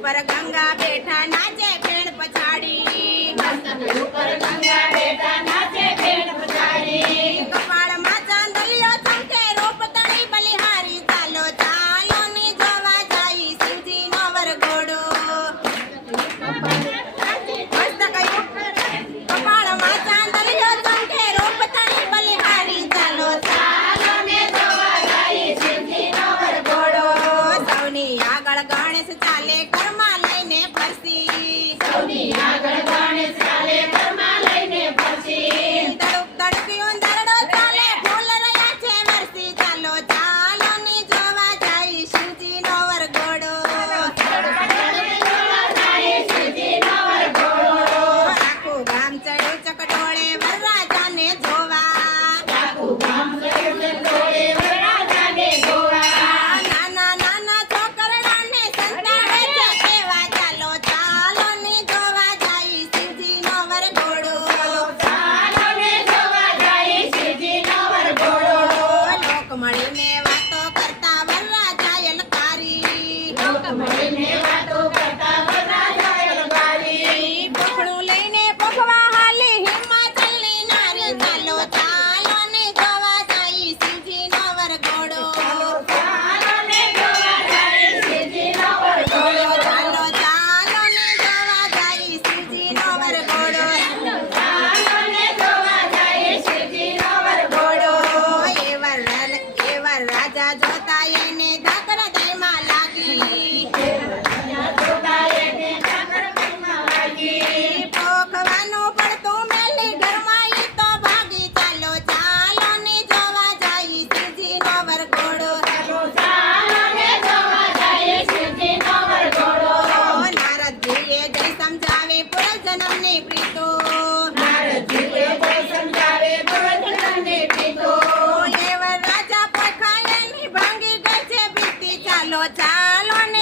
ઉપર ગંગા બેઠા નાચે ફેણ પછાડી ઉપર ગંગા બેઠા નાચે ફેણ પછાડી કપાળમાં ચાંદલિયો ચમકે રૂપ તણી બલિહારી ચાલો ચાલો ને જોવા જાય શિવજીનો વરઘોડો મસ્ત કયું કપાળમાં ચાંદલિયો ચમકે રૂપ તણી બલિહારી ચાલો ચાલો ને જોવા જાય શિવજીનો વરઘોડો સૌની આગળ ગણેશ ચાલે ઘરમાં લઈને ફરસી સૌની આગળ ગણેશ ચાલે ઘરમાં લઈને ફરસી તડુક તડક્યું દરડો ચાલે ફૂલ રહ્યા છે વરસી ચાલો ચાલો ને જોવા જાય શિવજીનો વરઘોડો જોવા જાય શિવજીનો વરઘોડો આખું ગામ ચડ્યું ચકડોળે વરરાજાને જોવા આખું ગામ ચડ્યું ચકડોળે વરરાજાને જોવા નાના નાના છોકરડાને સંતાડે છે કેવા ચાલો ચાલો ને જોવા જાય શિવજીનો વરઘોડો ચાલો ને જોવા જાય શિવજીનો વરઘોડો લોક મળીને વાતો કરતા વરરાજાએ લકારી લોક મળીને વાતો કરતા વરરાજાએ લગાડી પોખડું લઈને પોખવા હાલી હિમાચલની નારી ચાલો ચાલો ને જોવા જાય શિવજીનો વરઘોડો ચાલો ને જોવા જાય શિવજીનો વરઘોડો ચાલો ચાલો ને જોવા જાય શિવજીનો વરઘોડો ચાલો ને જોવા જાય શિવજીનો વરઘોડો એવર રાજા જોતા એને ધાકર દયમાં લાગી જોતા એને ઠાકર કઈમાં લાગી પોખવાનું પડતું મેલી ઘરમાં ઈ તો ભાગી ચાલો ચાલો ને જોવા જાય શિવજીનો વરઘોડો ચાલો ને જોવા જાય શિવજીનો વરઘોડો નારદજીએ જય સમજાવે પૂર્વજન્મની પ્રીતો નારદજીએ જય સમજાવે પૂર્વજન્મની પ્રીતો એવર રાજા પોખાય એની ભાંગી ગઈ છે બીતી ચાલો ચાલો ને